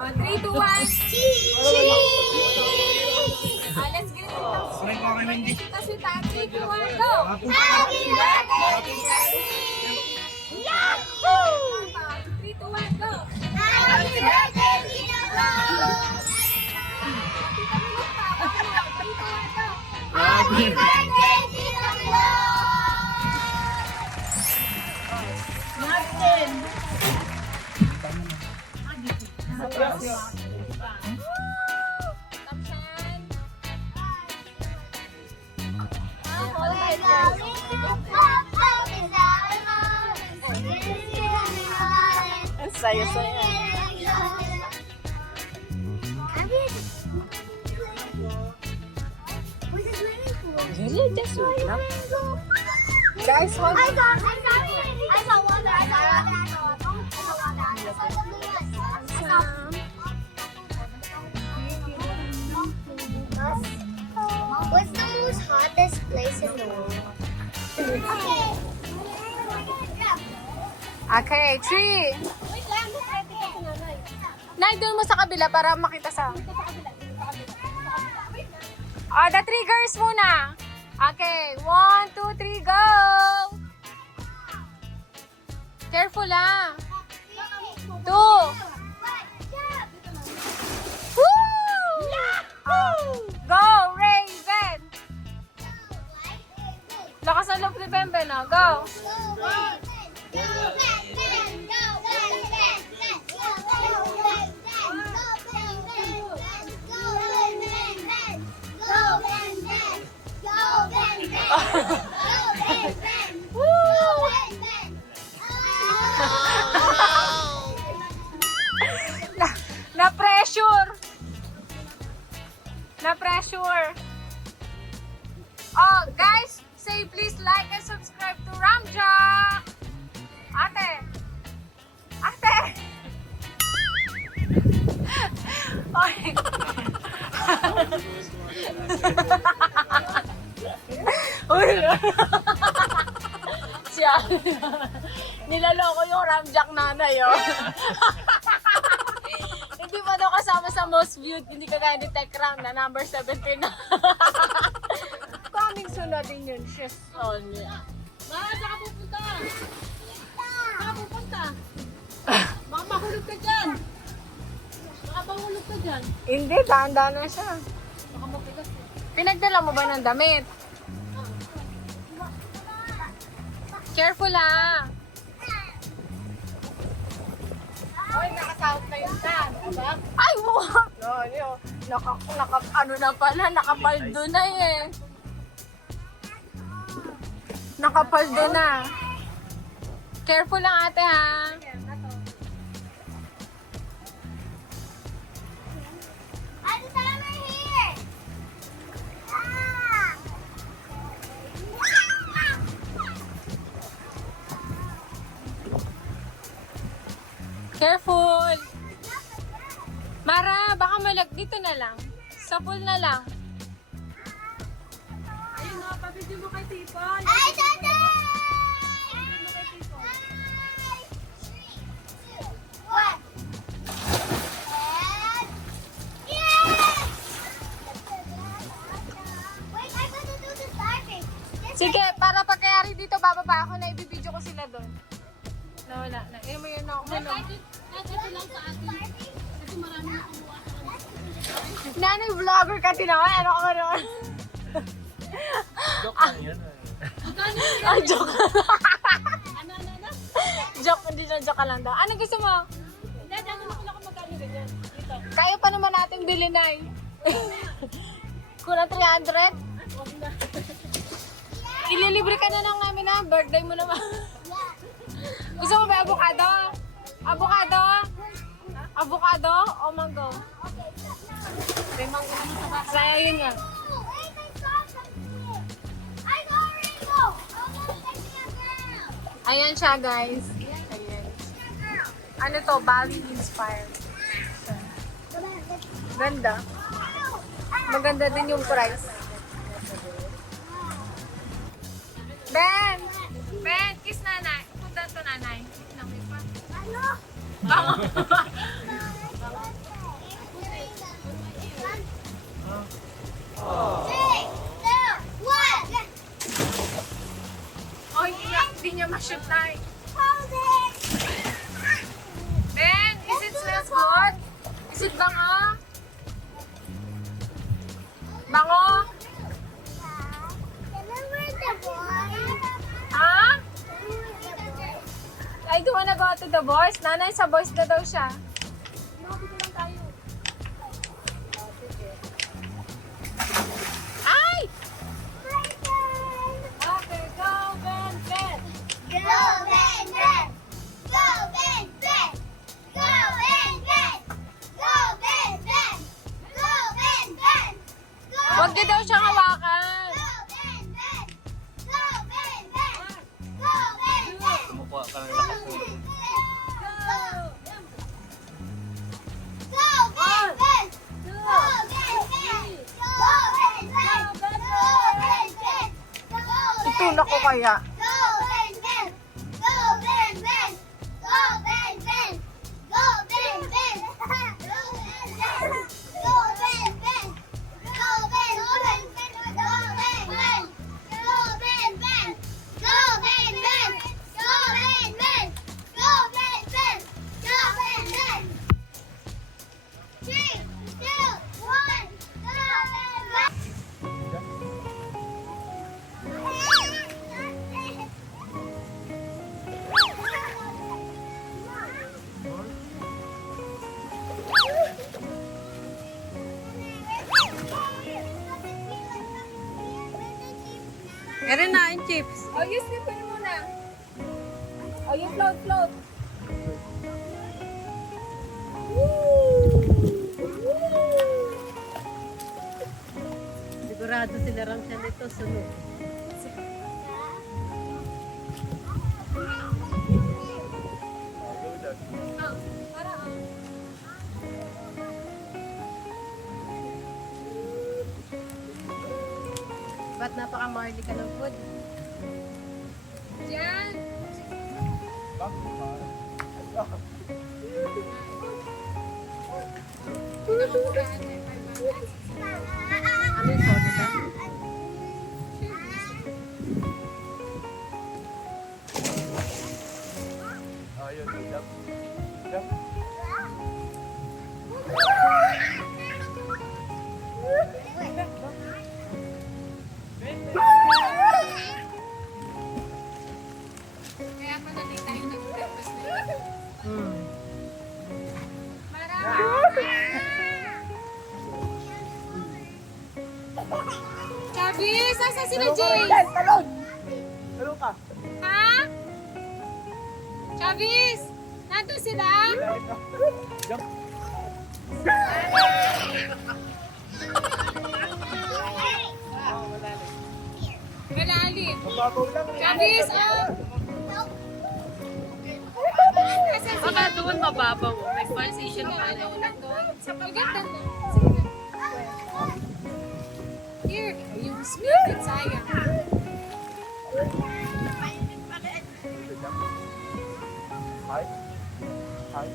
3, 2, 1. Cheese! Let's get it. Kasi 3, 2, 1, go! Happy birthday! Yahoo! 3, 2, 1, go! Happy birthday, Tita Flo! Tita Minot pa. 3, 2, 1, go! Happy birthday, Tita Flo! Martin! Kamsan! Ang saya-saya. Really? Just wait up. Guys, hold I saw water. I saw water. I saw What's the most hottest place in the world? Okay, 3. Wait lang, ready ka sa nanay. Nay, doon mo sa kabila para makita sa... The triggers muna. Okay, 1, 2, 3, go! Careful ah. 2. Woo! Go, Raven! Lakas ang loob ni Bembe na. Go! Na-pressure! Na-pressure! Oh, guys, say please like and subscribe to Ramja! Ate! Ate! Okay. Uy! Siya. Nilaloko yung Ramjack nanay, oh. Hindi pa daw kasama sa most viewed, hindi ka kaya ni Tech Ram na number 17 na. Coming soon na din yun, sis. Oh, yeah. Ma, saan ka pupunta? Saan ka pupunta? Baka mahulog ka dyan. Baka mahulog ka dyan. Hindi, dahan-dahan na siya. Baka mapigas eh. Pinagdala mo ba ng damit? Careful ah! Oy, nakasahot na yung tan. Diba? Ay, wow! Ano na pala, nakapaldo na eh. Nakapaldo na. Careful lang ate ha. I'm over here. Ah. Careful! Mara, baka dito na lang. Sa pool na lang. Ayun na, pabidyo mo kay Tipon. Ay, tata! Pabidyo mo kay Tipon. One. And yes! Wait, I gotta do the starting. Sige, para pagkayari dito, bababa ako na ibibidyo ko sila doon. Nawala na. Eh, may yun ako. Kahit ito lang sa atin. Kasi marami na kumuha sa kanila. Nanay vlogger ka tinawa. Ano ka naman? Joke lang yun. Magkano yun? Ah, joke. Ano? Joke, hindi na joke ka lang daw. Ano gusto mo? Hindi, ano na kung magkano ganyan. Dito. Kaya pa naman natin bilhin na Kulang 300? Huwag na. Ililibre ka na lang namin na. Birthday mo naman. Gusto mo ba avocado? Avocado? Avocado o mango? May mango naman sa baka. Saya yun nga. Oh, wait, I saw something. I saw a rainbow. Almost like the ground. Ayan siya guys. Ayan. Ano to? Bali inspired. Ganda. Maganda din yung price. Ben! Ben, kiss nanay. Punta to nanay. Kiss lang, may pa. Ano? Bango. Sit bango. Bango. Remember the boy? Ha? I don't wanna go to the boys. Nanay, sa boys na daw siya. Ay! Okay, go, Ben, Ben. Go, Ben, Ben! Go, Ben, Ben! Go, Ben, Ben! Go, Ben, Ben! Go, Ben, Ben! Go, Huwag niyo daw siyang hawakan. Go, Ben, Ben! Go, Ben, Ben! Go, Ben, Ben! Kumukuha ka ng Go, lakas mo. Ben, Ben! Go, Ben, Ben! Go, Ben, Ben! Go, Ben, Ben! Go, Ben, Ben! Go, Ben, Itulak ko kaya. Go, Ben, Ben! Go, Ben, Ben! Go, Ben, Ben! Go, Ben, Ben! Go, Ben, Ben! Go, Ben, Ben! Go, Ben, Ben! Go, Ben, Ben! Go, Ben, Ben! Go, Ben, Ben! Go, Ben, Ben! Go, Ben, Ben! Go, Ben, Ben! 3, 2, 1, go, Ben, Ben! Meron na yung chips. Oh, you sleep ko muna. Oh, you float, float. Sigurado sila ram siya nito sunod. Oh, para oh. Ba't napaka-marly ka ng food? Diyan. Ano yung soda ka? Ayun, jump. Jump. Kaya pa na tayo nag-breakfast na yun. Hmm. Chavis, nasa sila Jay? Talon! Talon ka! Ha? Chavis, nandun sila? Lalim ka. Jump. Malalim. Mababaw lang. Chavis, oh. Baka doon mababaw. May position pa na. Maganda na. Sige. Here, yung speed, sayang. Hi. Hi.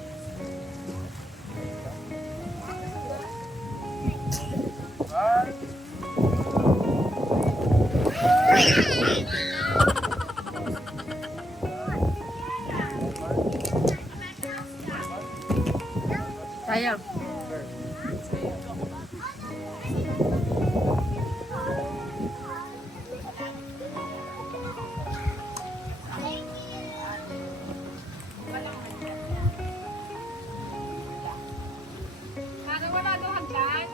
Hi. Sayang. Para wala daw hagdan.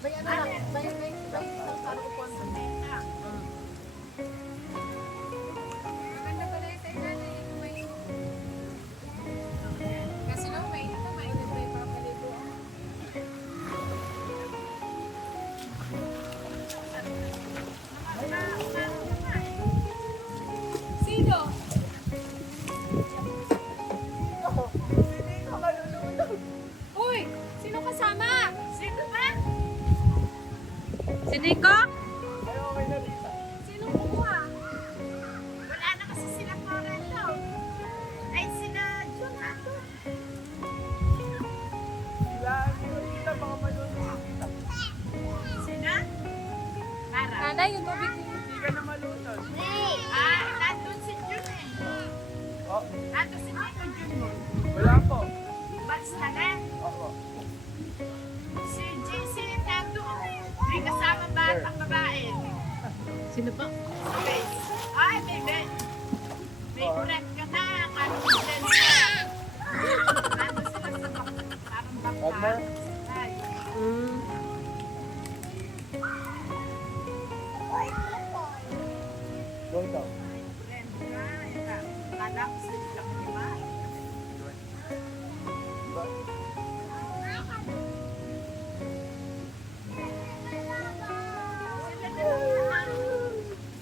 May ano lang. May isang ano upuan doon. Maganda pala yung tayo nanay. Kasi no, mainit na mainit na yung papalito. Sino? Uy! Sino kasama? Sino ba? Si Nico? Sino kumuha? Wala na kasi sila Corrado. Ay, sila Jonato. Sina? Para. Nanay, yung tubig niyo. Nandun si Jun eh. Oh, Nandun si Jun. Wala po. Basta na. Opo. Si JC Tato. May kasama batang babae. Sino pa? Okay. Ay, baby. May correct ka na. Confidence ka. Ano sila sa parang One more. Ay. Mm. Go ikaw. Kala ko sa lang diba? Diba?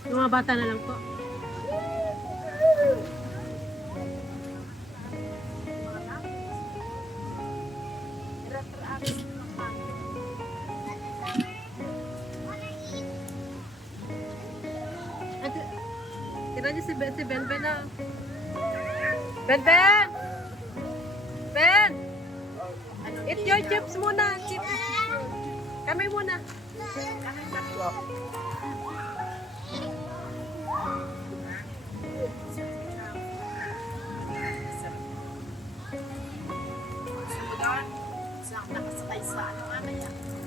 Yung mga bata na lang po. Tira niyo si Ben Ben na. Ben Ben! Ben! Eat your chips muna. Chips. Kami muna. Sumunod. Saan nakasakay sa ano mamaya?